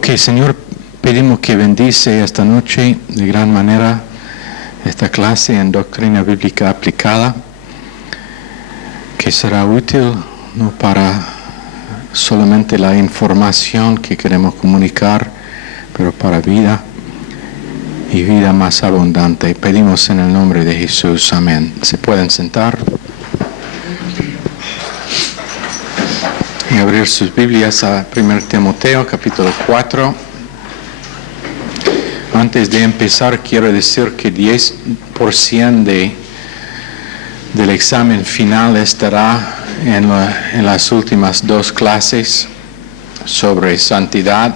Ok, Señor, pedimos que bendice esta noche de gran manera esta clase en doctrina bíblica aplicada, que será útil no para solamente la información que queremos comunicar, pero para vida y vida más abundante. Pedimos en el nombre de Jesús. Amén. ¿Se pueden sentar? Y abrir sus Biblias a 1 Timoteo, capítulo 4. Antes de empezar, quiero decir que 10% del examen final estará en las últimas dos clases sobre santidad.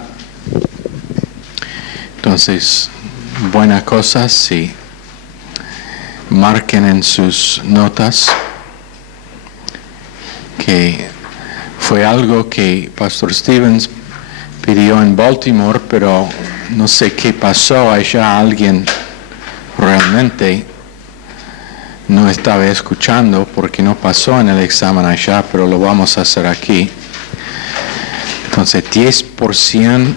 Entonces, buenas cosas, si marquen en sus notas que fue algo que Pastor Stevens pidió en Baltimore, pero no sé qué pasó allá. Alguien realmente no estaba escuchando porque no pasó en el examen allá, pero lo vamos a hacer aquí. Entonces, 10%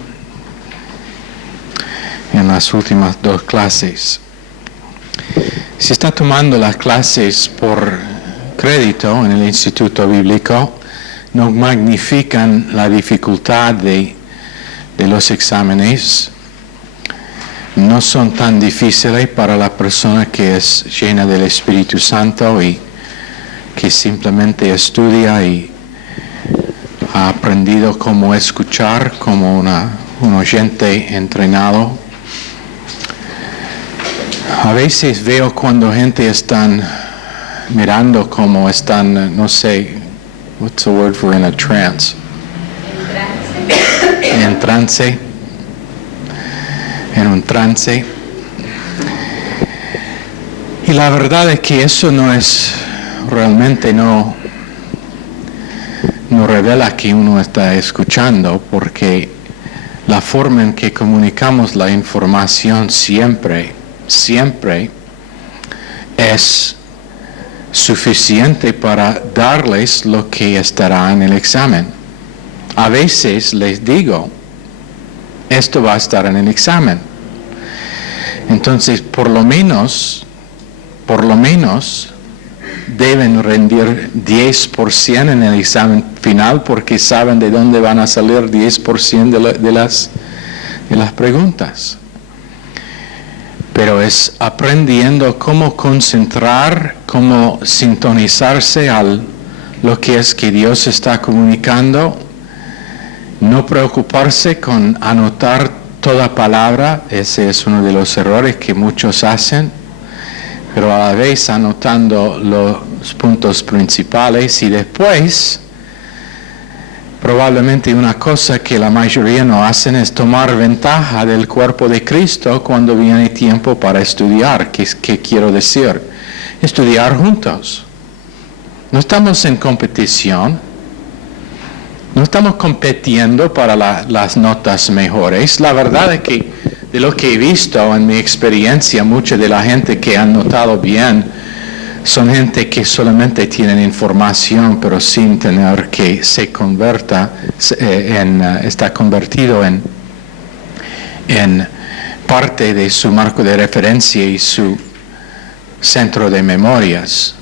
en las últimas dos clases. Si está tomando las clases por crédito en el Instituto Bíblico, no magnifican la dificultad de los exámenes. No son tan difíciles para la persona que es llena del Espíritu Santo y que simplemente estudia y ha aprendido cómo escuchar como un oyente entrenado. A veces veo cuando gente están mirando como están, no sé, what's the word for in a trance? En trance. En un trance. Y la verdad es que eso no es, realmente no revela que uno está escuchando, porque la forma en que comunicamos la información siempre es suficiente para darles lo que estará en el examen. A veces les digo, esto va a estar en el examen. Entonces, por lo menos, deben rendir 10% en el examen final, porque saben de dónde van a salir 10% de las preguntas. Pero es aprendiendo cómo concentrar, cómo sintonizarse a lo que es que Dios está comunicando. No preocuparse con anotar toda palabra. Ese es uno de los errores que muchos hacen. Pero a la vez anotando los puntos principales, y después probablemente una cosa que la mayoría no hacen es tomar ventaja del cuerpo de Cristo cuando viene tiempo para estudiar. ¿Qué quiero decir? Estudiar juntos. No estamos en competición. No estamos compitiendo para las notas mejores. La verdad es que de lo que he visto en mi experiencia, mucha de la gente que han notado bien son gente que solamente tienen información, pero sin tener que se converta está convertido en parte de su marco de referencia y su centro de memorias.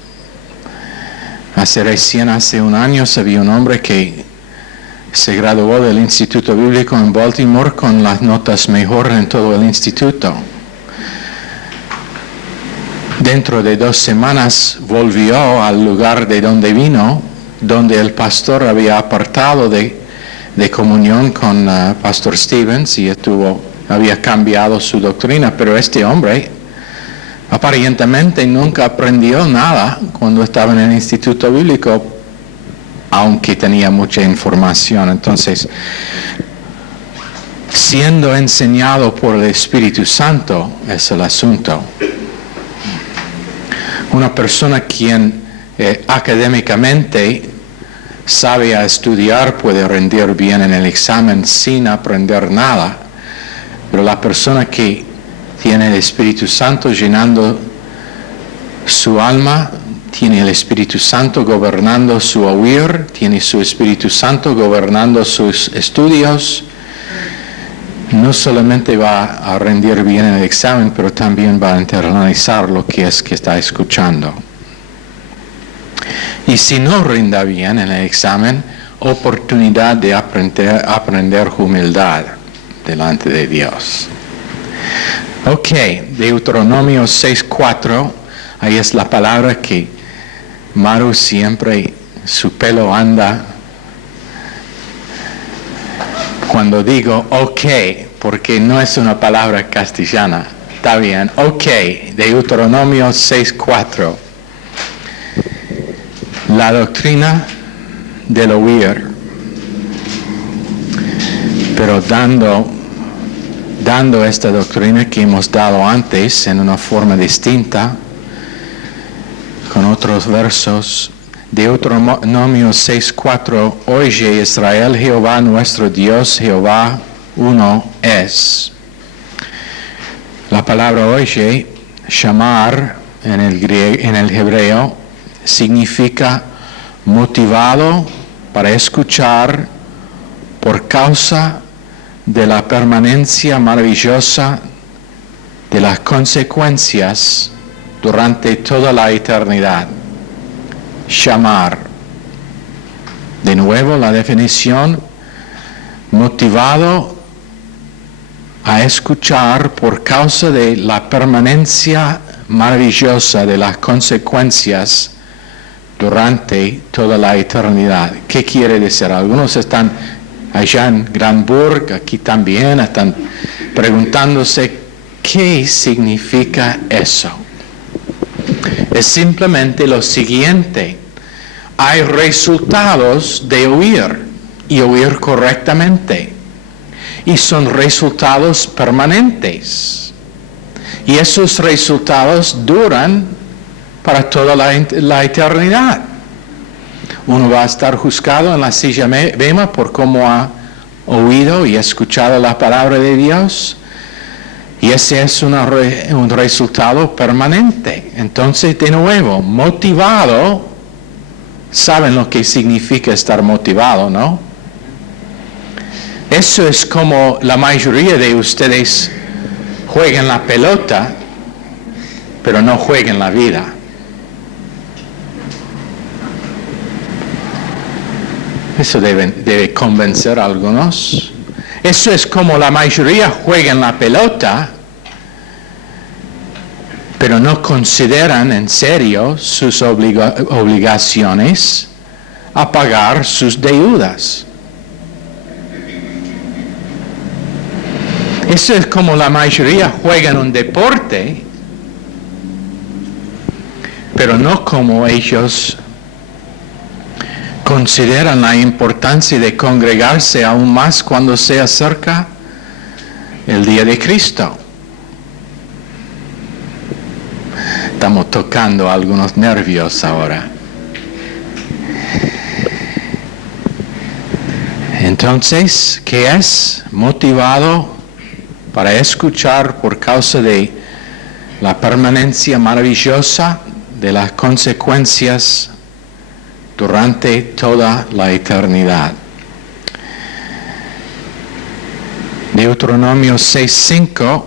Hace un año había un hombre que se graduó del Instituto Bíblico en Baltimore con las notas mejor en todo el instituto. Dentro de 2 semanas volvió al lugar de donde vino, donde el pastor había apartado de comunión con Pastor Stevens, y había cambiado su doctrina. Pero este hombre aparentemente nunca aprendió nada cuando estaba en el Instituto Bíblico, aunque tenía mucha información. Entonces, siendo enseñado por el Espíritu Santo es el asunto. Una persona quien académicamente sabe a estudiar puede rendir bien en el examen sin aprender nada, pero la persona que tiene el Espíritu Santo llenando su alma, tiene el Espíritu Santo gobernando su oír, tiene su Espíritu Santo gobernando sus estudios, no solamente va a rendir bien en el examen, pero también va a internalizar lo que es que está escuchando. Y si no rinda bien en el examen, oportunidad de aprender humildad delante de Dios. Ok, Deuteronomio 6:4, ahí es la palabra que Maru siempre, su pelo anda cuando digo ok, porque no es una palabra castellana. Está bien, ok, Deuteronomio 6:4. La doctrina del oír, pero dando esta doctrina que hemos dado antes en una forma distinta, con otros versos. Deuteronomio 6:4, oye Israel, Jehová nuestro Dios, Jehová uno es. La palabra oye, shamar, en el hebreo, significa motivado para escuchar por causa de la permanencia maravillosa de las consecuencias durante toda la eternidad. Shamar. De nuevo la definición, motivado a escuchar por causa de la permanencia maravillosa de las consecuencias durante toda la eternidad. ¿Qué quiere decir? Algunos están allá en Granburg, aquí también, están preguntándose qué significa eso. Es simplemente lo siguiente: hay resultados de oír y oír correctamente, y son resultados permanentes, y esos resultados duran para toda la eternidad. Uno va a estar juzgado en la silla bema por cómo ha oído y escuchado la palabra de Dios. Y ese es un resultado permanente. Entonces, de nuevo, motivado, saben lo que significa estar motivado, ¿no? Eso es como la mayoría de ustedes juegan la pelota, pero no juegan la vida. Eso debe convencer a algunos. Eso es como la mayoría juegan la pelota, pero no consideran en serio sus obligaciones a pagar sus deudas. Eso es como la mayoría juegan un deporte, pero no como ellos consideran la importancia de congregarse aún más cuando se acerca el día de Cristo. Estamos tocando algunos nervios ahora. Entonces, ¿qué es? Motivado para escuchar por causa de la permanencia maravillosa de las consecuencias durante toda la eternidad. Deuteronomio 6:5,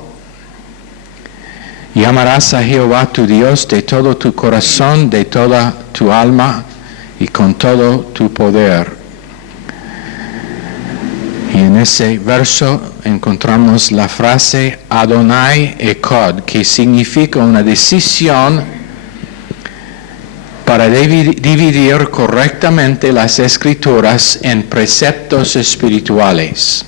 y amarás a Jehová tu Dios de todo tu corazón, de toda tu alma y con todo tu poder. Y en ese verso encontramos la frase Adonai Echad, que significa una decisión para dividir correctamente las Escrituras en preceptos espirituales.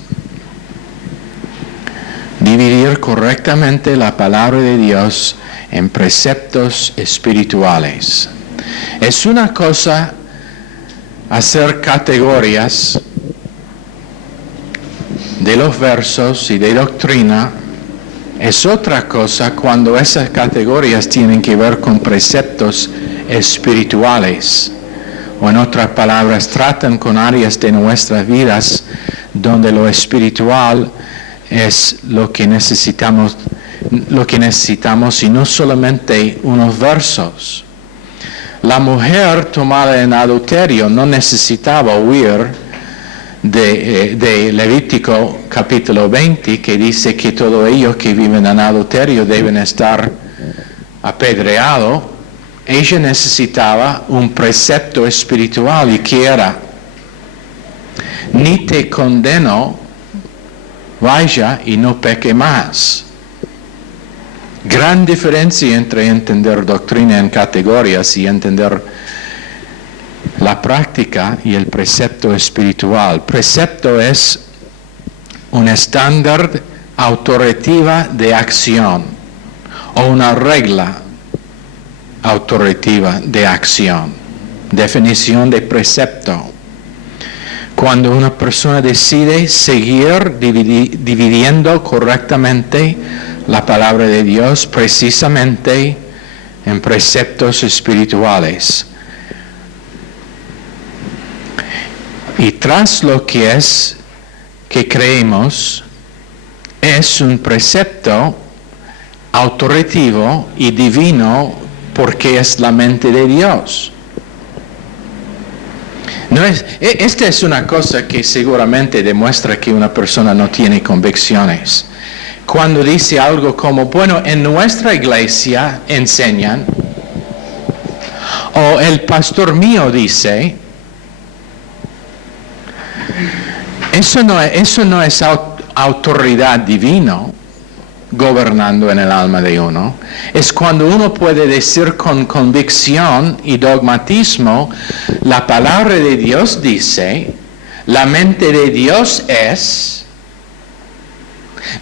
Dividir correctamente la palabra de Dios en preceptos espirituales. Es una cosa hacer categorías de los versos y de doctrina. Es otra cosa cuando esas categorías tienen que ver con preceptos espirituales, o en otras palabras, tratan con áreas de nuestras vidas donde lo espiritual es lo que necesitamos y no solamente unos versos. La mujer tomada en adulterio no necesitaba oír de Levítico capítulo 20, que dice que todos ellos que viven en adulterio deben estar apedreados. Ella necesitaba un precepto espiritual, y que era: ni te condeno, vaya y no peque más. Gran diferencia entre entender doctrina en categorías y entender la práctica y el precepto espiritual. Precepto es un estándar autoritativa de acción o una regla autoritativa de acción. Definición de precepto: cuando una persona decide seguir dividiendo correctamente la palabra de Dios precisamente en preceptos espirituales. Y tras lo que es que creemos, es un precepto autoritativo y divino, porque es la mente de Dios. Esta es una cosa que seguramente demuestra que una persona no tiene convicciones. Cuando dice algo como: bueno, en nuestra iglesia enseñan, o el pastor mío dice, eso no es autoridad divina gobernando en el alma de uno. Es cuando uno puede decir con convicción y dogmatismo: la palabra de Dios dice, la mente de Dios es,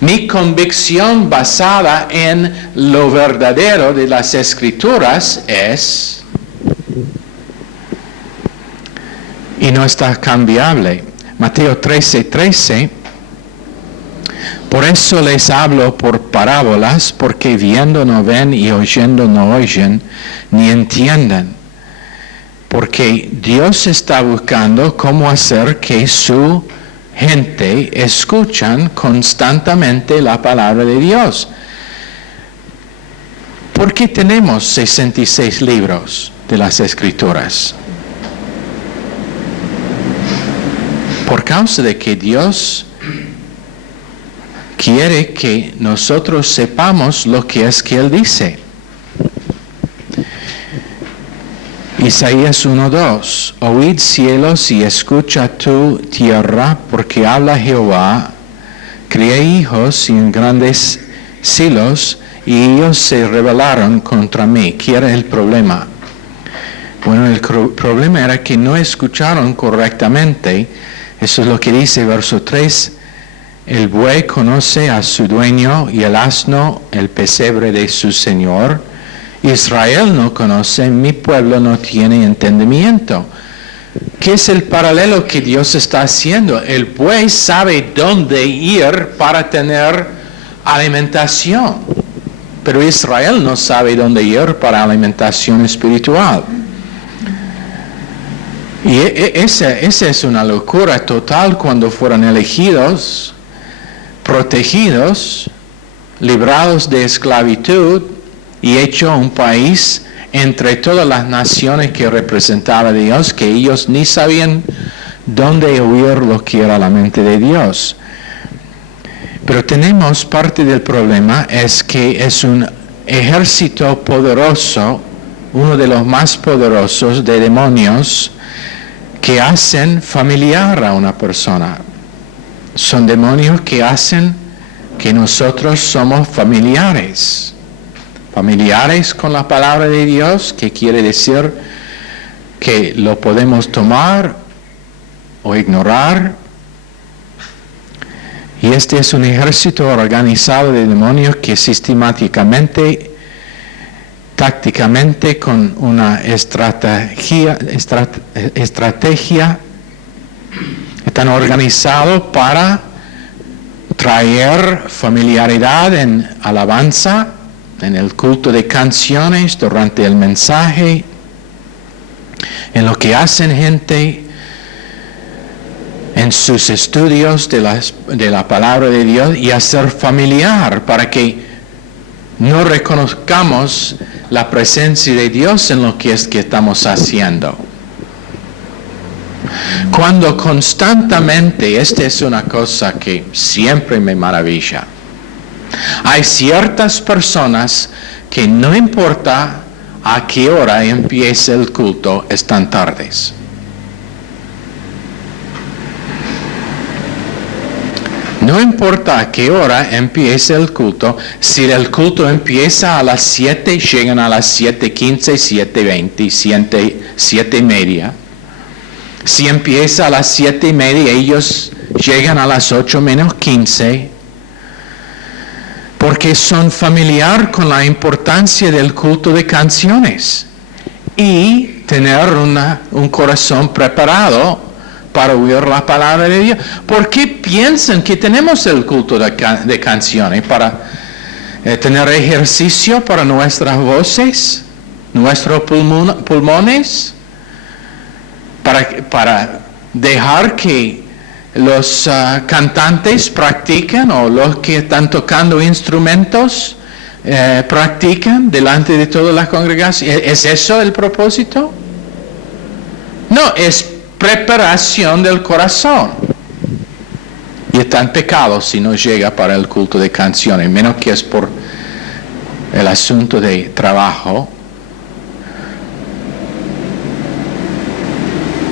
mi convicción basada en lo verdadero de las Escrituras es, y no está cambiable. Mateo 13:13. Por eso les hablo por parábolas, porque viendo no ven y oyendo no oyen, ni entienden. Porque Dios está buscando cómo hacer que su gente escuchan constantemente la palabra de Dios. ¿Por qué tenemos 66 libros de las Escrituras? Por causa de que Dios quiere que nosotros sepamos lo que es que Él dice. Isaías 1:2. Oíd cielos y escucha tu tierra, porque habla Jehová. Crié hijos y en grandes silos, y ellos se rebelaron contra mí. ¿Qué era el problema? Bueno, el problema era que no escucharon correctamente. Eso es lo que dice verso 3. El buey conoce a su dueño y el asno el pesebre de su señor. Israel no conoce, mi pueblo no tiene entendimiento. ¿Qué es el paralelo que Dios está haciendo? El buey sabe dónde ir para tener alimentación, pero Israel no sabe dónde ir para alimentación espiritual. Y esa es una locura total cuando fueron elegidos, protegidos, librados de esclavitud y hecho un país entre todas las naciones que representaba a Dios, que ellos ni sabían dónde oír lo que era la mente de Dios. Pero tenemos parte del problema, es que es un ejército poderoso, uno de los más poderosos de demonios, que hacen familiar a una persona. Son demonios que hacen que nosotros somos familiares con la palabra de Dios, que quiere decir que lo podemos tomar o ignorar. Y este es un ejército organizado de demonios que sistemáticamente, tácticamente, con una estrategia están organizados para traer familiaridad en alabanza, en el culto de canciones, durante el mensaje, en lo que hacen gente, en sus estudios de la palabra de Dios, y hacer familiar para que no reconozcamos la presencia de Dios en lo que es que estamos haciendo. Cuando constantemente, esta es una cosa que siempre me maravilla, hay ciertas personas que no importa a qué hora empiece el culto, están tardes. No importa a qué hora empiece el culto, si el culto empieza a las 7, llegan a las 7:15, 7:20, 7:30. Si empieza a las 7:30, ellos llegan a las 8:15, porque son familiar con la importancia del culto de canciones y tener un corazón preparado para oír la palabra de Dios. ¿Por qué piensan que tenemos el culto de canciones? ¿Para tener ejercicio para nuestras voces, nuestros pulmones? ¿Para dejar que los cantantes practiquen, o los que están tocando instrumentos practican delante de toda la congregación? ¿Es eso el propósito? No, es preparación del corazón. Y está en pecado si no llega para el culto de canciones, menos que es por el asunto de trabajo.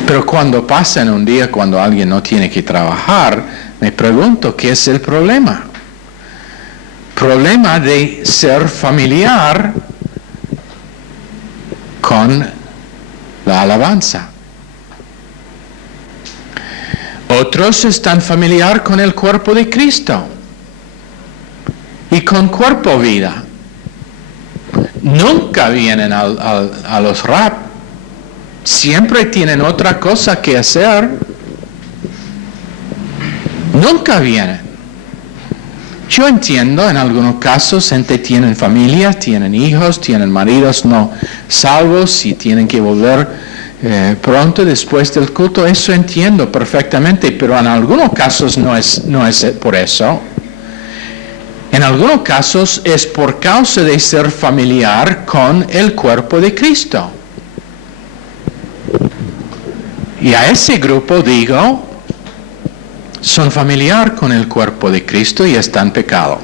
Pero cuando pasa en un día, cuando alguien no tiene que trabajar, me pregunto, ¿qué es el problema? Problema de ser familiar con la alabanza. Otros están familiar con el cuerpo de Cristo y con cuerpo vida. Nunca vienen a los rap. Siempre tienen otra cosa que hacer. Nunca vienen. Yo entiendo, en algunos casos, gente tienen familia, tienen hijos, tienen maridos no salvos y tienen que volver pronto después del culto. Eso entiendo perfectamente, pero en algunos casos no es por eso. En algunos casos es por causa de ser familiar con el cuerpo de Cristo. Y a ese grupo digo, son familiar con el cuerpo de Cristo y están en pecado.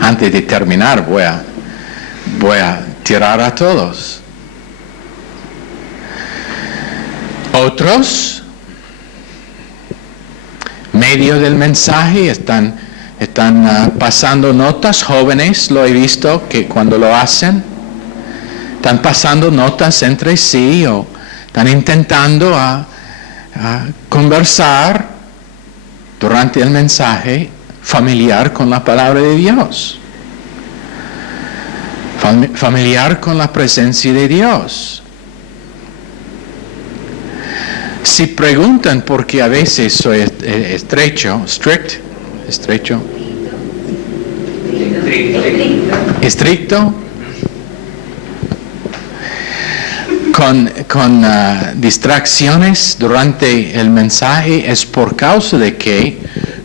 Antes de terminar voy a tirar a todos. Otros, medio del mensaje, están pasando notas. Jóvenes, lo he visto que cuando lo hacen, están pasando notas entre sí o están intentando a conversar durante el mensaje familiar con la palabra de Dios, familiar con la presencia de Dios. Si preguntan por qué a veces soy estricto, con distracciones durante el mensaje, es por causa de que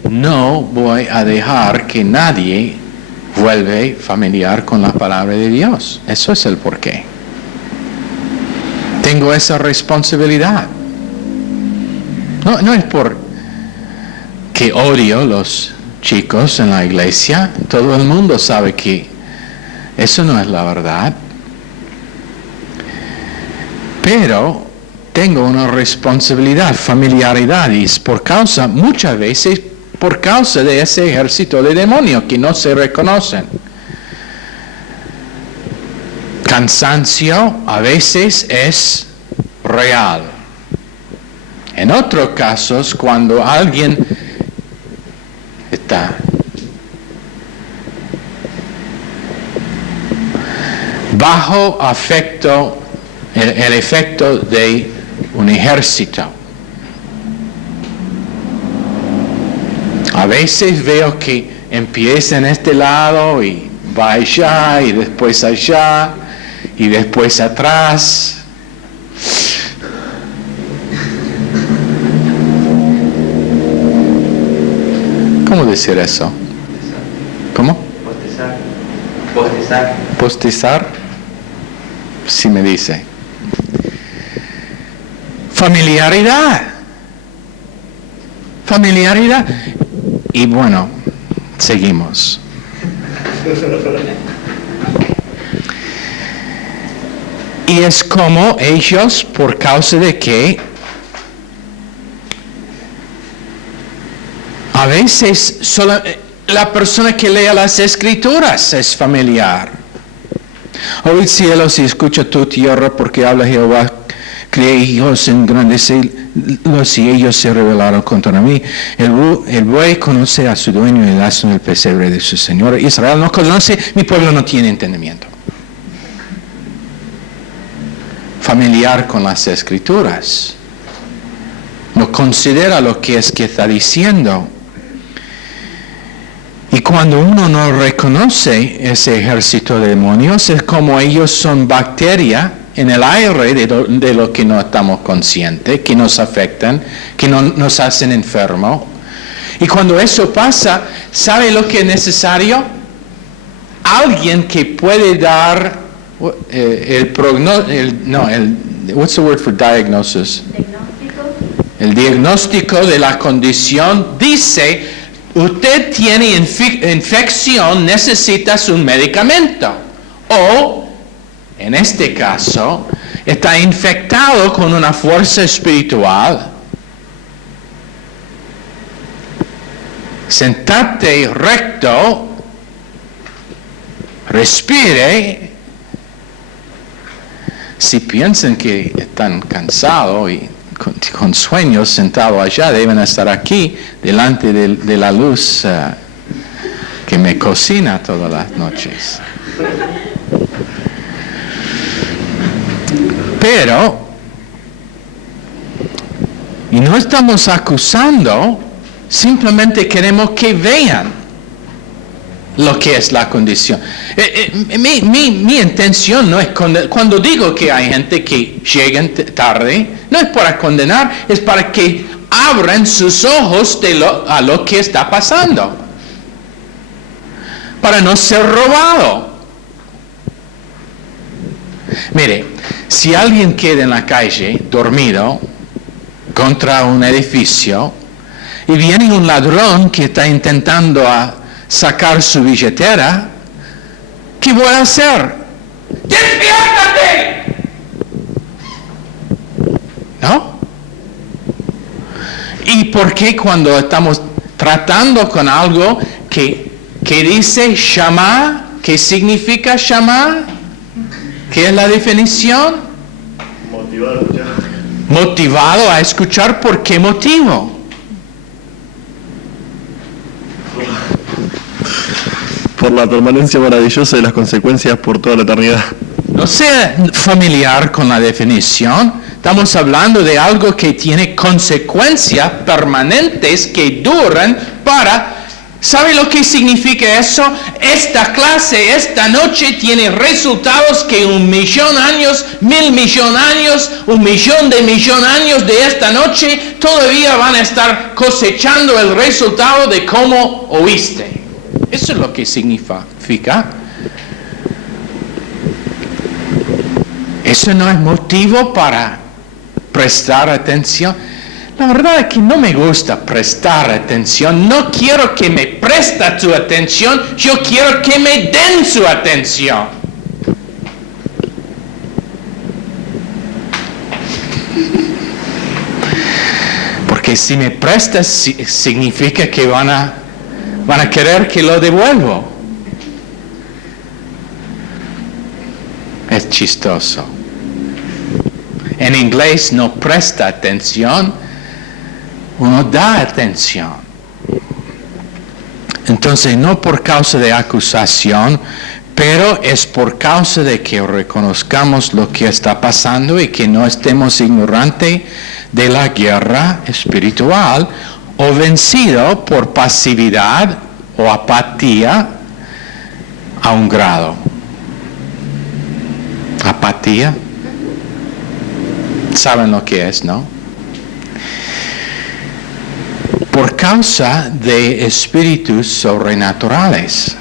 no voy a dejar que nadie vuelva familiar con la palabra de Dios. Eso es el porqué. Tengo esa responsabilidad. No es por que odio a los chicos en la iglesia. Todo el mundo sabe que eso no es la verdad. Pero tengo una responsabilidad, familiaridad, y muchas veces por causa de ese ejército de demonios que no se reconocen. Cansancio a veces es real. En otros casos, cuando alguien está bajo afecto, el efecto de un ejército. A veces veo que empieza en este lado y va allá y después allá y después atrás. ¿Cómo decir eso? ¿Cómo? Postizar. Sí me dice. Familiaridad. Familiaridad. Y bueno, seguimos. Y es como ellos, por causa de que a veces solo la persona que lea las Escrituras es familiar. Oíd cielos y escucha tu tierra, porque habla Jehová, crié hijos, engrandeciólos y ellos se rebelaron contra mí. El buey conoce a su dueño y el asno el pesebre de su señor. Israel no conoce, mi pueblo no tiene entendimiento. Familiar con las Escrituras. No considera lo que es que está diciendo. Y cuando uno no reconoce ese ejército de demonios, es como ellos son bacterias en el aire de lo que no estamos conscientes, que nos afectan, que nos hacen enfermos. Y cuando eso pasa, ¿sabe lo que es necesario? Alguien que puede dar what's the word for diagnosis? El diagnóstico de la condición dice: usted tiene infección, necesitas un medicamento. O, en este caso, está infectado con una fuerza espiritual. Sentate recto, respire. Si piensan que están cansados y con sueños sentados allá, deben estar aquí delante de la luz que me cocina todas las noches. Pero, y no estamos acusando, simplemente queremos que vean lo que es la condición. Mi intención no es cuando digo que hay gente que llega tarde, no es para condenar, es para que abran sus ojos a lo que está pasando, para no ser robado. Mire, si alguien queda en la calle dormido contra un edificio y viene un ladrón que está intentando sacar su billetera, ¿qué voy a hacer? ¡Despiértate! ¿No? ¿Y por qué cuando estamos tratando con algo que dice Shama, qué significa Shama? ¿Qué es la definición? Motivado a escuchar. Motivado a escuchar, ¿por qué motivo? Por la permanencia maravillosa y las consecuencias por toda la eternidad. No sea familiar con la definición. Estamos hablando de algo que tiene consecuencias permanentes que duran para... ¿Sabe lo que significa eso? Esta clase, esta noche tiene resultados que 1.000.000 años, 1.000.000 años, 1.000.000 años de esta noche todavía van a estar cosechando el resultado de cómo oíste. Eso es lo que significa. Eso no es motivo para prestar atención. La verdad es que no me gusta prestar atención. No quiero que me presta tu atención. Yo quiero que me den su atención. Porque si me prestas, significa que van a querer que lo devuelvo. Es chistoso. En inglés no presta atención, uno da atención. Entonces, no por causa de acusación, pero es por causa de que reconozcamos lo que está pasando y que no estemos ignorantes de la guerra espiritual o vencido por pasividad o apatía a un grado. Apatía. ¿Saben lo que es, no? Por causa de espíritus sobrenaturales.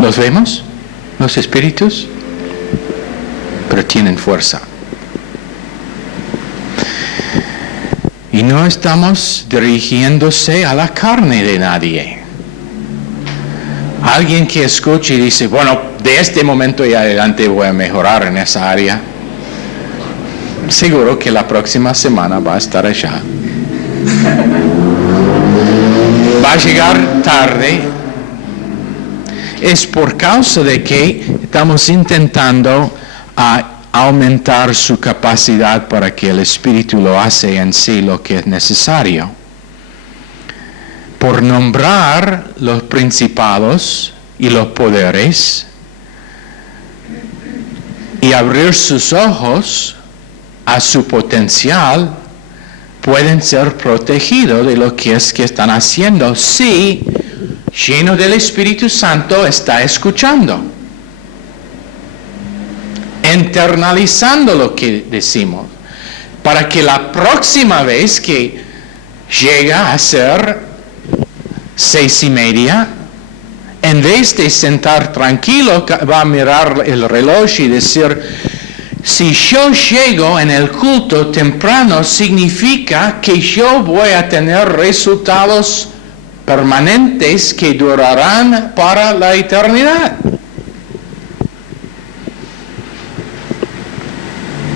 ¿Los vemos? Los espíritus. Pero tienen fuerza. Y no estamos dirigiéndose a la carne de nadie. Alguien que escuche y dice, bueno, de este momento y adelante voy a mejorar en esa área. Seguro que la próxima semana va a estar allá. Va a llegar tarde. Es por causa de que estamos intentando aumentar su capacidad para que el Espíritu lo hace en sí lo que es necesario. Por nombrar los principados y los poderes y abrir sus ojos a su potencial, pueden ser protegidos de lo que es que están haciendo si, lleno del Espíritu Santo, está escuchando, internalizando lo que decimos, para que la próxima vez que llega a ser 6:30, en vez de sentar tranquilo, va a mirar el reloj y decir, si yo llego en el culto temprano, significa que yo voy a tener resultados permanentes que durarán para la eternidad.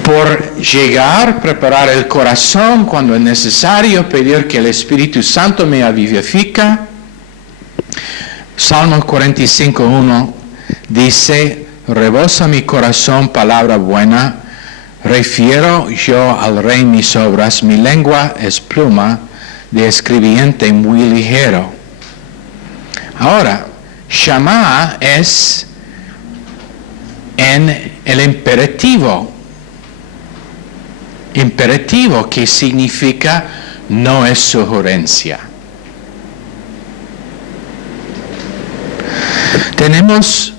Por llegar, preparar el corazón cuando es necesario, pedir que el Espíritu Santo me avivifica. Salmo 45:1 dice, rebosa mi corazón palabra buena, refiero yo al Rey mis obras, mi lengua es pluma de escribiente muy ligero. Ahora, Shama es en el imperativo que significa no es sugerencia. Tenemos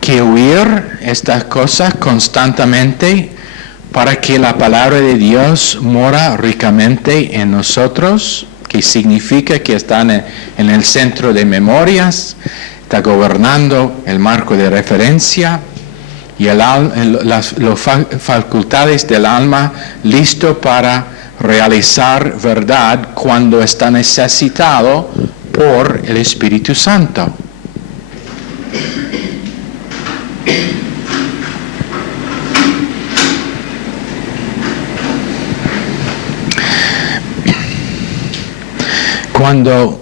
que oír estas cosas constantemente para que la palabra de Dios mora ricamente en nosotros, que significa que están en el centro de memorias, está gobernando el marco de referencia y las facultades del alma listo para realizar verdad cuando está necesitado por el Espíritu Santo. Cuando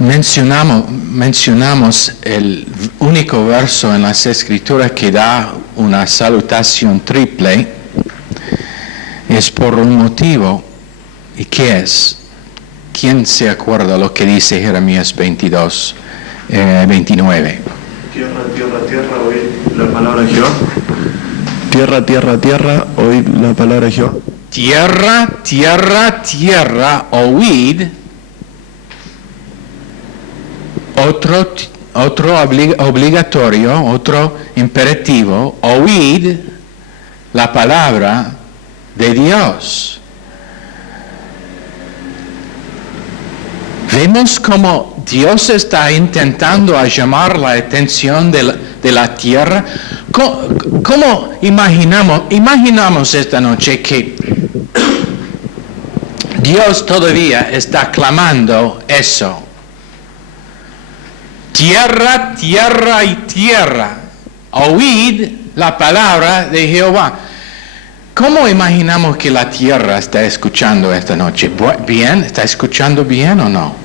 mencionamos el único verso en las Escrituras que da una salutación triple, es por un motivo. ¿Y qué es? ¿Quién se acuerda lo que dice Jeremías 29? Tierra, tierra, tierra, oíd la palabra de Jehová. Tierra, tierra, tierra, oíd la palabra de Jehová. Tierra, tierra, tierra, oíd. Otro obligatorio, otro imperativo, oíd la palabra de Dios. Vemos como Dios está intentando llamar la atención de la tierra. ¿Cómo imaginamos esta noche que Dios todavía está clamando eso? Tierra, tierra y tierra, oíd la palabra de Jehová. ¿Cómo imaginamos que la tierra está escuchando esta noche? ¿Bien? ¿Está escuchando bien o no?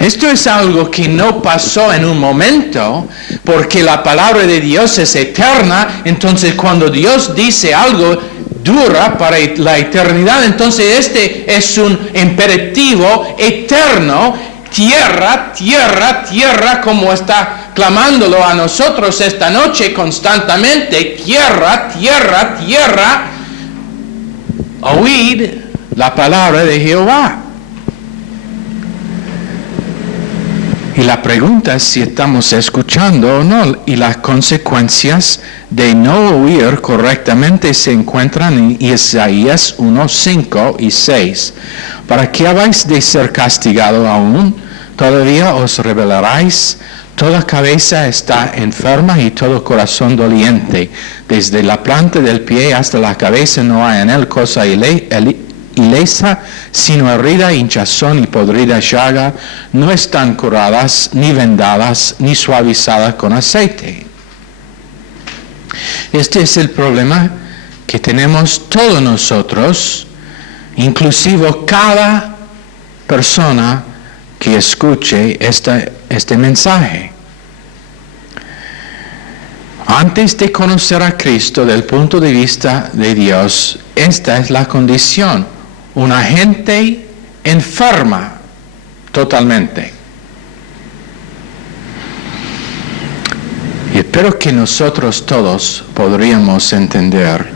Esto es algo que no pasó en un momento, porque la palabra de Dios es eterna. Entonces cuando Dios dice algo, dura para la eternidad. Entonces este es un imperativo eterno. Tierra, tierra, tierra, como está clamándolo a nosotros esta noche constantemente. Tierra, tierra, tierra, oíd la palabra de Jehová. Y la pregunta es si estamos escuchando o no, y las consecuencias de no oír correctamente se encuentran en Isaías 1, 5 y 6. ¿Para qué habéis de ser castigado aún? ¿Todavía os rebelaréis? Toda cabeza está enferma y todo corazón doliente. Desde la planta del pie hasta la cabeza no hay en él cosa ilesa, sino herida, hinchazón y podrida llaga. No están curadas, ni vendadas, ni suavizadas con aceite. Este es el problema que tenemos todos nosotros, inclusive cada persona que escuche este mensaje. Antes de conocer a Cristo del punto de vista de Dios, esta es la condición. Una gente enferma totalmente. Y espero que nosotros todos podríamos entender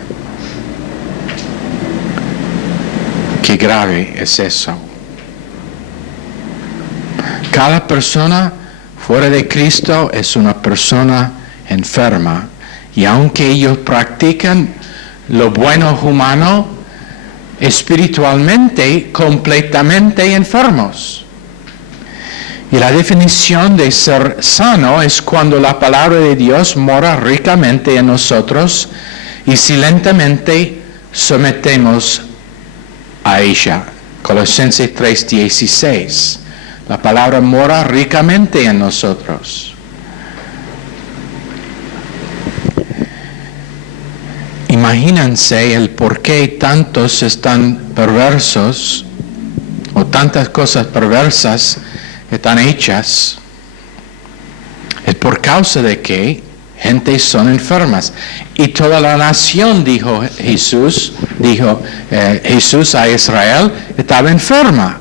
qué grave es eso. Cada persona fuera de Cristo es una persona enferma, y aunque ellos practican lo bueno humano, espiritualmente completamente enfermos. Y la definición de ser sano es cuando la palabra de Dios mora ricamente en nosotros y silentamente sometemos a ella. Colosenses 3:16. La palabra mora ricamente en nosotros. Imagínense el por qué tantos están perversos o tantas cosas perversas están hechas. Es por causa de que gente son enfermas. Y toda la nación, dijo Jesús a Israel, estaba enferma.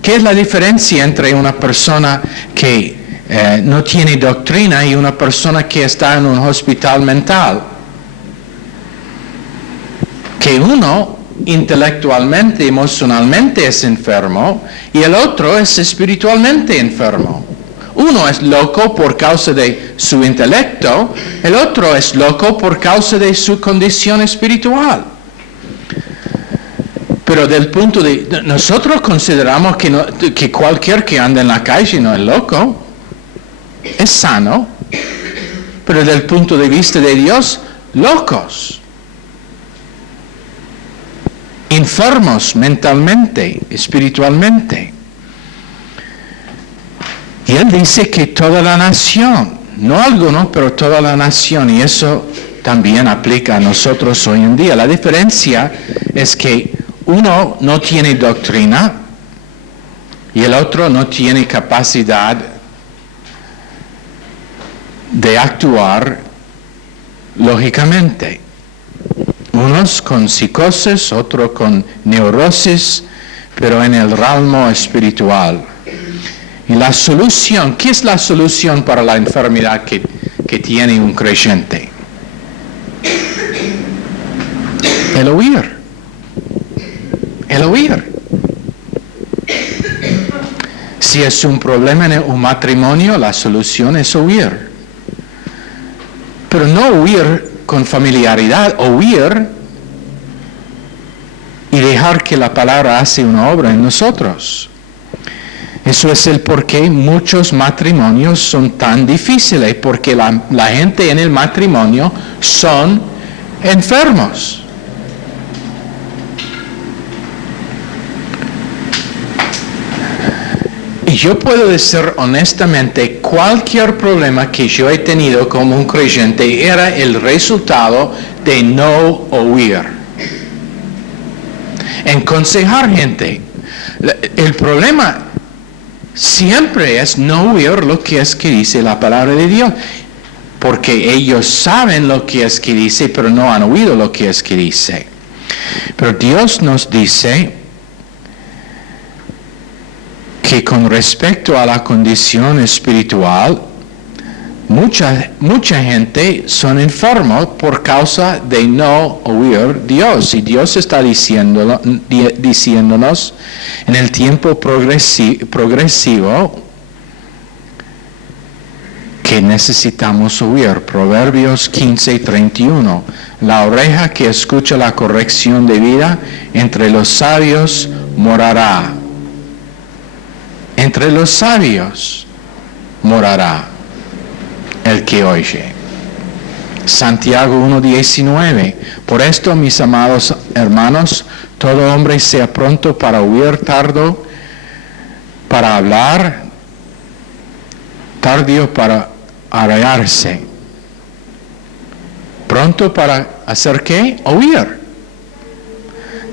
¿Qué es la diferencia entre una persona que no tiene doctrina y una persona que está en un hospital mental? Que uno intelectualmente, emocionalmente es enfermo y el otro es espiritualmente enfermo. Uno es loco por causa de su intelecto, el otro es loco por causa de su condición espiritual. Pero del punto de... Nosotros consideramos que cualquier que anda en la calle no es loco, es sano, pero del punto de vista de Dios, locos. Enfermos mentalmente, espiritualmente. Y él dice que toda la nación, no algunos, pero toda la nación, y eso también aplica a nosotros hoy en día. La diferencia es que uno no tiene doctrina y el otro no tiene capacidad de actuar lógicamente. Unos con psicosis, otros con neurosis, pero en el ramo espiritual. Y la solución, ¿qué es la solución para la enfermedad que tiene un creyente? El oír. El oír. Si es un problema en un matrimonio, la solución es oír. Pero no oír con familiaridad, oír y dejar que la palabra hace una obra en nosotros. Eso es el por qué muchos matrimonios son tan difíciles, porque la gente en el matrimonio son enfermos. Y yo puedo decir honestamente, cualquier problema que yo he tenido como un creyente era el resultado de no oír. Aconsejar gente. El problema siempre es no oír lo que es que dice la palabra de Dios. Porque ellos saben lo que es que dice, pero no han oído lo que es que dice. Pero Dios nos dice que con respecto a la condición espiritual, mucha gente son enfermos por causa de no oír Dios. Y Dios está diciéndonos en el tiempo progresivo que necesitamos oír. Proverbios 15:31. La oreja que escucha la corrección de vida, entre los sabios morará. Entre los sabios. morará el que oye. Santiago 1:19. Por esto, mis amados hermanos, todo hombre sea pronto para oír, tardo para hablar, tardío para arrearse. Pronto para hacer ¿qué? Oír.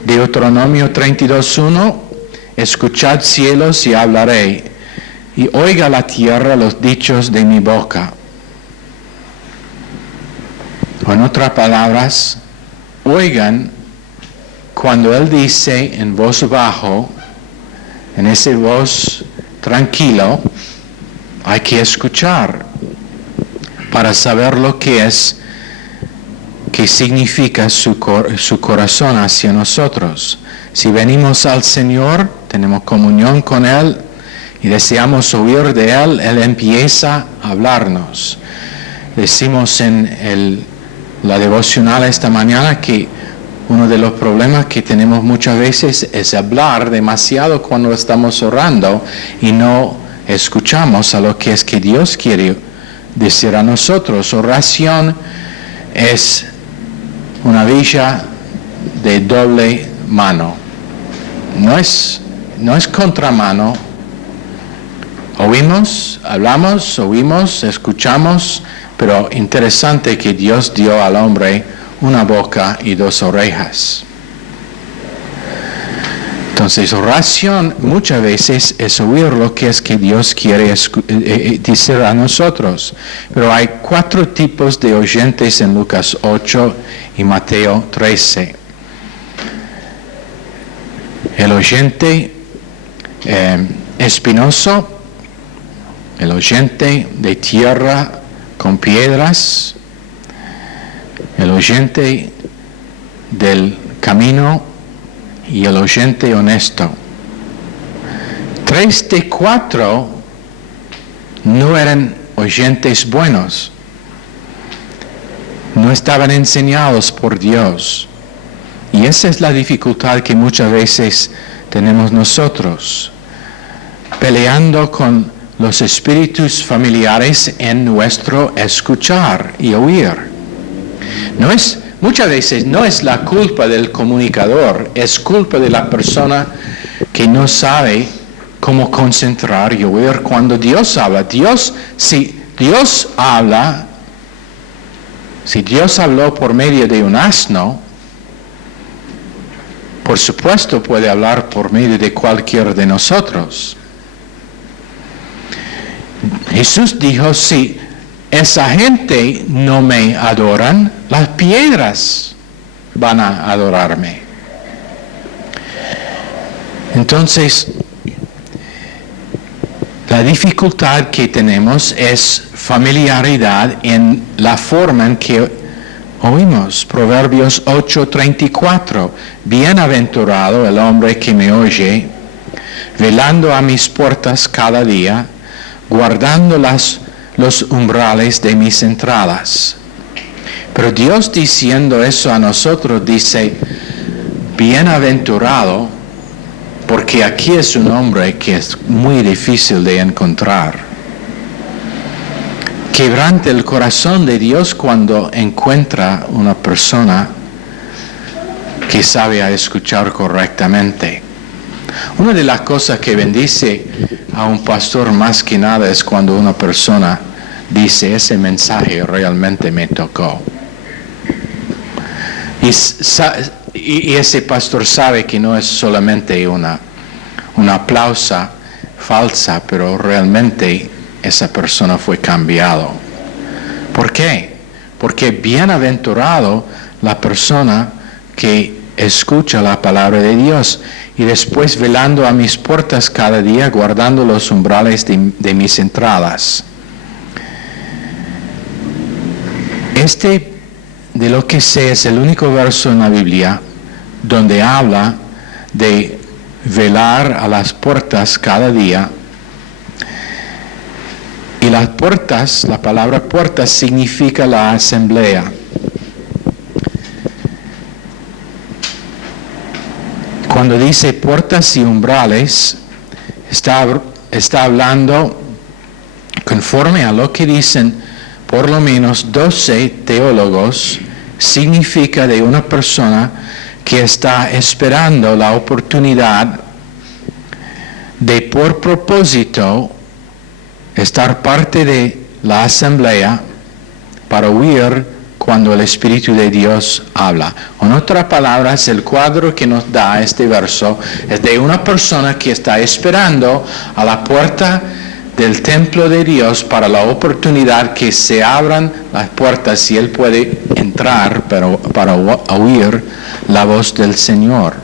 Deuteronomio 32:1. Escuchad cielos y hablaré, y oiga la tierra los dichos de mi boca. O en otras palabras, oigan cuando Él dice en voz bajo, en esa voz tranquilo, hay que escuchar para saber lo que es, qué significa su corazón hacia nosotros. Si venimos al Señor, tenemos comunión con Él y deseamos oír de Él, Él empieza a hablarnos. Decimos en la devocional esta mañana que uno de los problemas que tenemos muchas veces es hablar demasiado cuando estamos orando y no escuchamos a lo que es que Dios quiere decir a nosotros. Oración es una villa de doble mano. No es contramano. Oímos, hablamos, oímos, escuchamos, pero interesante que Dios dio al hombre una boca y dos orejas. Entonces, oración muchas veces es oír lo que es que Dios quiere decir a nosotros. Pero hay 4 tipos de oyentes en Lucas 8 y Mateo 13. El oyente espinoso, el oyente de tierra con piedras, el oyente del camino y el oyente honesto. 3 de 4 no eran oyentes buenos, no estaban enseñados por Dios. Y esa es la dificultad que muchas veces tenemos nosotros, peleando con los espíritus familiares en nuestro escuchar y oír. Muchas veces no es la culpa del comunicador, es culpa de la persona que no sabe cómo concentrar y oír cuando Dios habla. Si Dios habló por medio de un asno, por supuesto puede hablar por medio de cualquiera de nosotros. Jesús dijo, si esa gente no me adoran, las piedras van a adorarme. Entonces, la dificultad que tenemos es familiaridad en la forma en que oímos. Proverbios 8:34. Bienaventurado el hombre que me oye, velando a mis puertas cada día, guardando los umbrales de mis entradas. Pero Dios diciendo eso a nosotros dice, bienaventurado, porque aquí es un hombre que es muy difícil de encontrar. Quebranta el corazón de Dios cuando encuentra una persona que sabe escuchar correctamente. Una de las cosas que bendice a un pastor más que nada es cuando una persona dice, ese mensaje realmente me tocó. Y ese pastor sabe que no es solamente una aplauso falsa, pero realmente esa persona fue cambiado. ¿Por qué? Porque bienaventurado la persona que escucha la palabra de Dios y después velando a mis puertas cada día, guardando los umbrales de mis entradas. De lo que sé, es el único verso en la Biblia donde habla de velar a las puertas cada día. Y las puertas, la palabra puertas significa la asamblea. Cuando dice puertas y umbrales, está hablando conforme a lo que dicen por lo menos 12 teólogos, significa de una persona que está esperando la oportunidad de por propósito estar parte de la asamblea para oír cuando el Espíritu de Dios habla. En otras palabras, el cuadro que nos da este verso es de una persona que está esperando a la puerta del templo de Dios para la oportunidad que se abran las puertas y él puede entrar para oír la voz del Señor.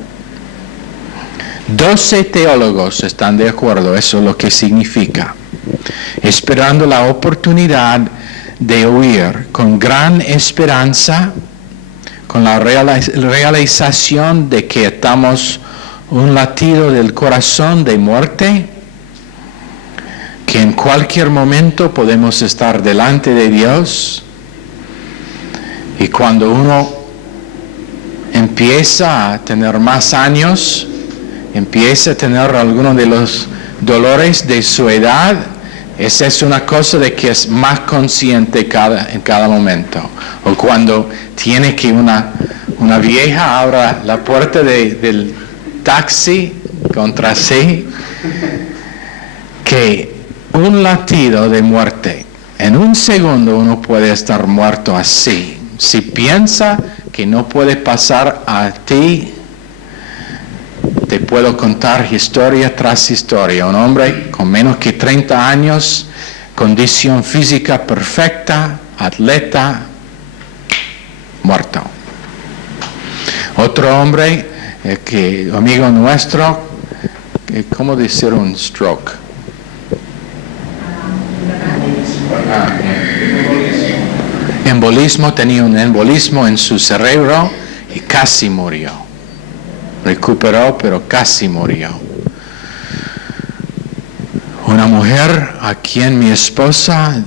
12 teólogos están de acuerdo, eso es lo que significa. Esperando la oportunidad de oír con gran esperanza, con la realización de que estamos un latido del corazón de muerte, que en cualquier momento podemos estar delante de Dios, y cuando uno empieza a tener más años, empieza a tener algunos de los dolores de su edad, esa es una cosa de que es más consciente en cada momento. O cuando tiene que una vieja abra la puerta del taxi contra sí, que un latido de muerte, en un segundo uno puede estar muerto así. Si piensa que no puede pasar a ti, te puedo contar historia tras historia. Un hombre con menos que 30 años, condición física perfecta, atleta, muerto. Otro hombre, amigo nuestro, ¿cómo decir un stroke? Embolismo, tenía un embolismo en su cerebro y casi murió. Recuperó, pero casi murió. Una mujer a quien mi esposa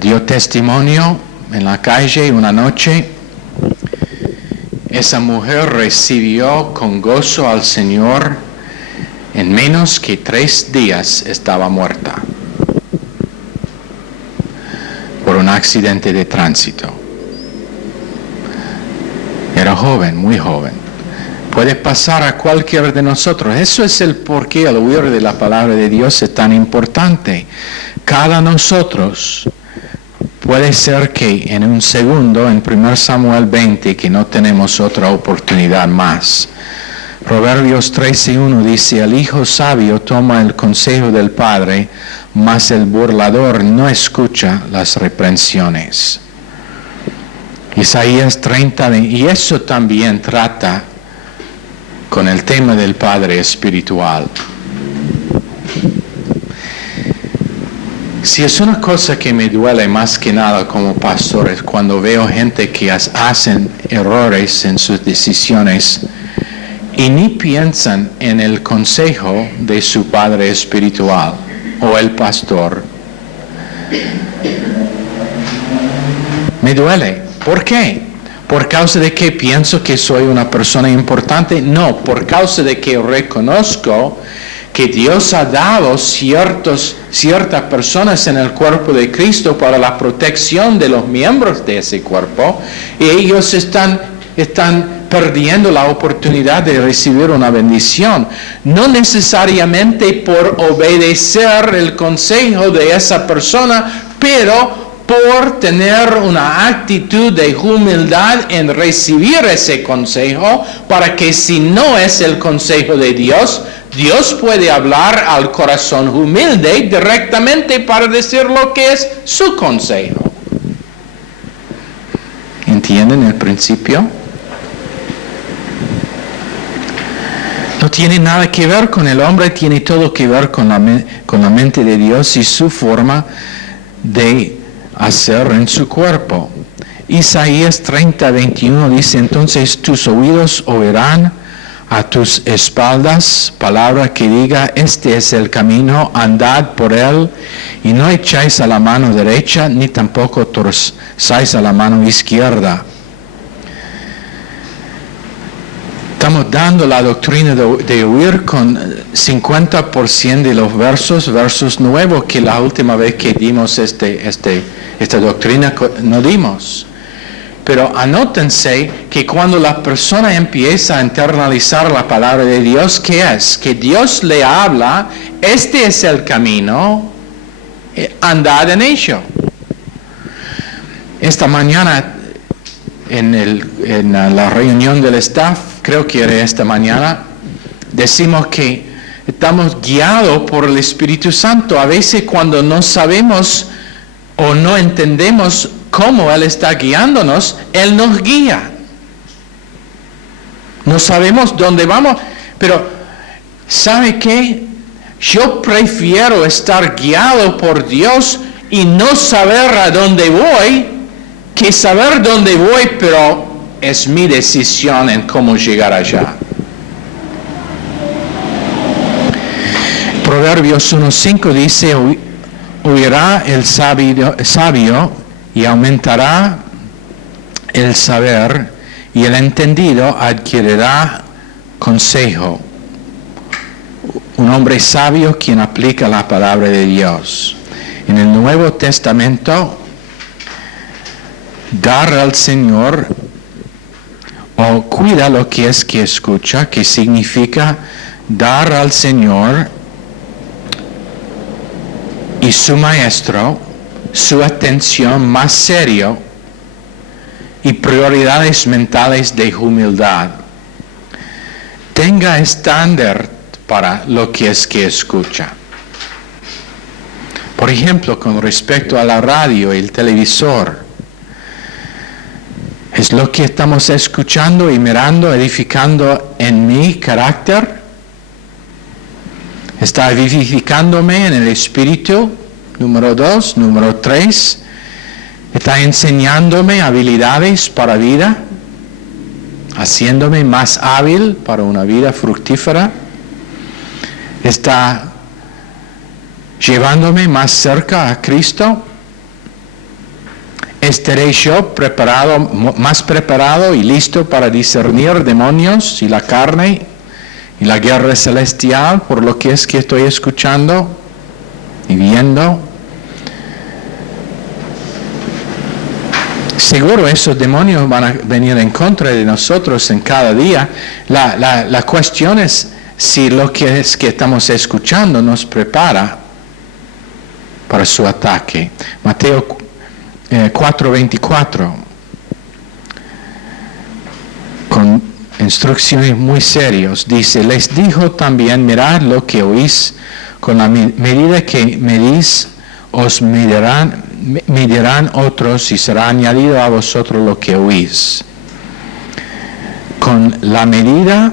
dio testimonio en la calle una noche. Esa mujer recibió con gozo al Señor. En menos que 3 días estaba muerta por un accidente de tránsito. Era joven, muy joven. Puede pasar a cualquiera de nosotros. Eso es el porqué al oír de la palabra de Dios es tan importante. Cada nosotros puede ser que en un segundo, en 1 Samuel 20, que no tenemos otra oportunidad más. Proverbios 13:1 dice, el hijo sabio toma el consejo del padre, mas el burlador no escucha las reprensiones. Isaías 30, y eso también trata con el tema del Padre espiritual. Si es una cosa que me duele más que nada como pastor es cuando veo gente que hacen errores en sus decisiones y ni piensan en el consejo de su Padre espiritual o el pastor. Me duele. ¿Por qué? ¿Por causa de que pienso que soy una persona importante? No, por causa de que reconozco que Dios ha dado ciertas personas en el cuerpo de Cristo para la protección de los miembros de ese cuerpo, y ellos están perdiendo la oportunidad de recibir una bendición, no necesariamente por obedecer el consejo de esa persona, pero por tener una actitud de humildad en recibir ese consejo, para que si no es el consejo de Dios, Dios puede hablar al corazón humilde directamente para decir lo que es su consejo. ¿Entienden el principio? No tiene nada que ver con el hombre, tiene todo que ver con la mente de Dios y su forma de hacer en su cuerpo. Isaías 30:21 dice, entonces tus oídos oirán a tus espaldas palabra que diga, este es el camino, andad por él, y no echáis a la mano derecha, ni tampoco torzáis a la mano izquierda. estamos dando la doctrina de huir con 50% de los versos nuevos que la última vez que dimos esta doctrina no dimos. Pero anótense que cuando la persona empieza a internalizar la palabra de Dios, ¿qué es? Que Dios le habla, este es el camino, andad en ello. Esta mañana en la reunión del staff, creo que era esta mañana, decimos que estamos guiados por el Espíritu Santo. A veces cuando no sabemos o no entendemos cómo Él está guiándonos, Él nos guía. No sabemos dónde vamos, pero ¿sabe qué? Yo prefiero estar guiado por Dios y no saber a dónde voy, que saber dónde voy, pero es mi decisión en cómo llegar allá. Proverbios 1:5 dice, huirá el sabio y aumentará el saber, y el entendido adquirirá consejo. Un hombre sabio quien aplica la palabra de Dios. En el Nuevo Testamento, dar al Señor o cuida lo que es que escucha, que significa dar al Señor y su maestro su atención más serio y prioridades mentales de humildad. Tenga estándar para lo que es que escucha. Por ejemplo, con respecto a la radio y el televisor, ¿es lo que estamos escuchando y mirando, edificando en mi carácter? ¿Está vivificándome en el espíritu? Número 2. Número 3. ¿Está enseñándome habilidades para vida? ¿Haciéndome más hábil para una vida fructífera? ¿Está llevándome más cerca a Cristo? ¿Estaré yo más preparado y listo para discernir demonios y la carne y la guerra celestial por lo que es que estoy escuchando y viendo? Seguro esos demonios van a venir en contra de nosotros en cada día. La cuestión es si lo que es que estamos escuchando nos prepara para su ataque. Mateo 4:24, con instrucciones muy serias, dice, les dijo también, mirad lo que oís, con la medida que medís, os medirán otros y será añadido a vosotros lo que oís. Con la medida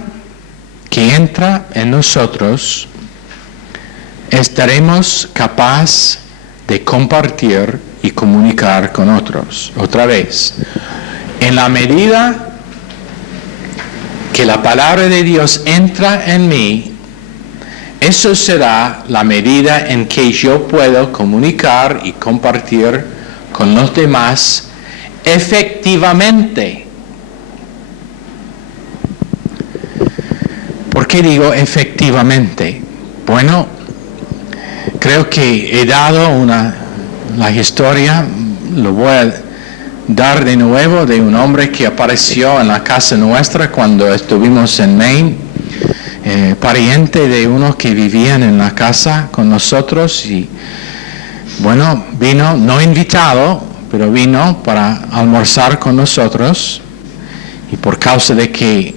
que entra en nosotros, estaremos capaces de compartir y comunicar con otros. Otra vez, en la medida que la palabra de Dios entra en mí, eso será la medida en que yo puedo comunicar y compartir con los demás efectivamente. ¿Por qué digo efectivamente? Bueno, creo que he dado la historia, lo voy a dar de nuevo, de un hombre que apareció en la casa nuestra cuando estuvimos en Maine. Pariente de uno que vivían en la casa con nosotros y bueno, vino, no invitado, pero vino para almorzar con nosotros y por causa de que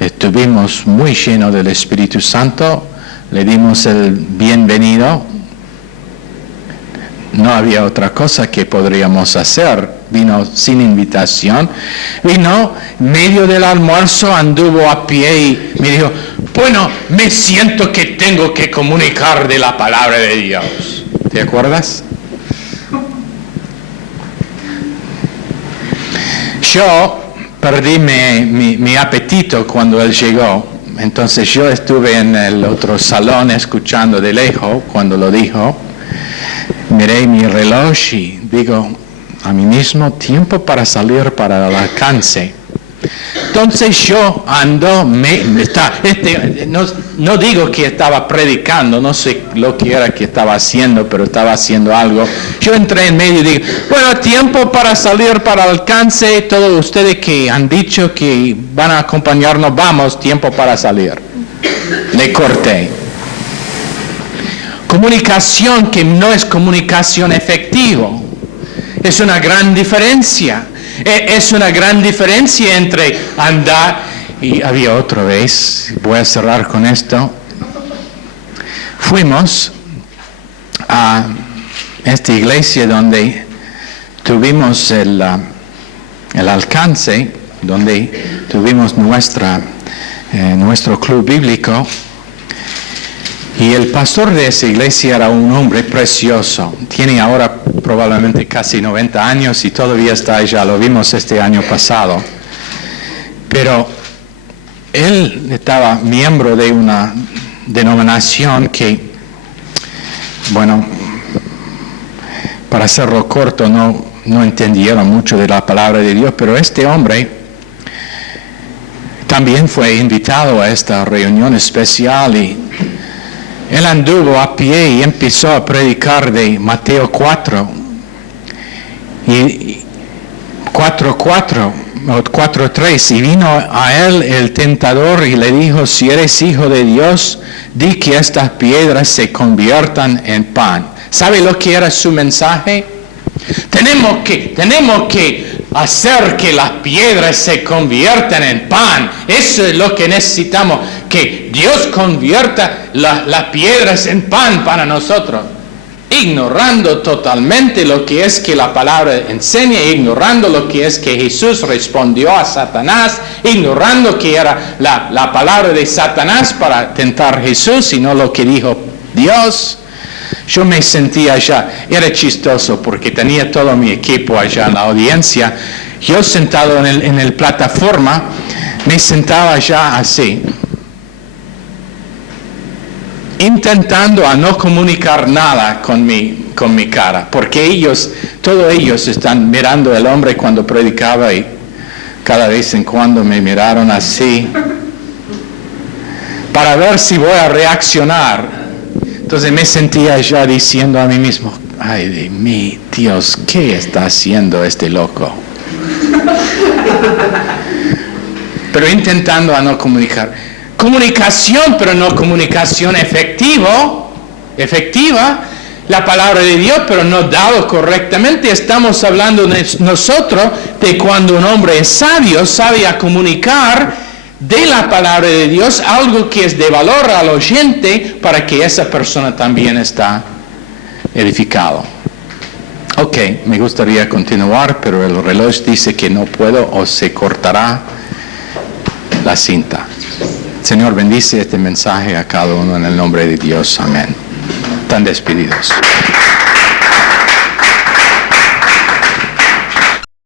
estuvimos muy llenos del Espíritu Santo, le dimos el bienvenido. No había otra cosa que podríamos hacer. Vino sin invitación. Vino medio del almuerzo, anduvo a pie y me dijo, bueno, me siento que tengo que comunicar de la palabra de Dios. ¿Te acuerdas? Yo perdí mi apetito cuando él llegó. Entonces yo estuve en el otro salón escuchando de lejos cuando lo dijo. Miré mi reloj y digo a mí mismo, tiempo para salir para el alcance. Entonces yo ando, no digo que estaba predicando, no sé lo que era que estaba haciendo, pero estaba haciendo algo. Yo entré en medio y dije, bueno, tiempo para salir para el alcance, todos ustedes que han dicho que van a acompañarnos, vamos, tiempo para salir. Le corté. Comunicación que no es comunicación efectiva. Es una gran diferencia. Es una gran diferencia entre andar, y había otra vez, voy a cerrar con esto. Fuimos a esta iglesia donde tuvimos el alcance, donde tuvimos nuestro club bíblico, y el pastor de esa iglesia era un hombre precioso. Tiene ahora probablemente casi 90 años y todavía está allá. Lo vimos este año pasado. Pero él estaba miembro de una denominación que, bueno, para hacerlo corto, no entendieron mucho de la palabra de Dios. Pero este hombre también fue invitado a esta reunión especial y él anduvo a pie y empezó a predicar de Mateo 4, y 4:3, y vino a él el tentador y le dijo, si eres hijo de Dios, di que estas piedras se conviertan en pan. ¿Sabe lo que era su mensaje? Tenemos que hacer que las piedras se conviertan en pan. Eso es lo que necesitamos, que Dios convierta las piedras en pan para nosotros. Ignorando totalmente lo que es que la palabra enseña, ignorando lo que es que Jesús respondió a Satanás, ignorando que era la palabra de Satanás para tentar a Jesús y no lo que dijo Dios. Yo me sentía allá, era chistoso porque tenía todo mi equipo allá en la audiencia. Yo sentado en el plataforma, me sentaba allá así, intentando a no comunicar nada con mi cara, porque todos ellos están mirando al hombre cuando predicaba y cada vez en cuando me miraron así, para ver si voy a reaccionar. Entonces me sentía ya diciendo a mí mismo, ay de mí, Dios, ¿qué está haciendo este loco? Pero intentando a no comunicar. Comunicación, pero no comunicación efectiva, la palabra de Dios, pero no dado correctamente. Estamos hablando nosotros de cuando un hombre es sabio, sabe a comunicar de la palabra de Dios algo que es de valor al oyente para que esa persona también está edificado. Ok, me gustaría continuar, pero el reloj dice que no puedo o se cortará la cinta. Señor, bendice este mensaje a cada uno en el nombre de Dios. Amén. Están despedidos.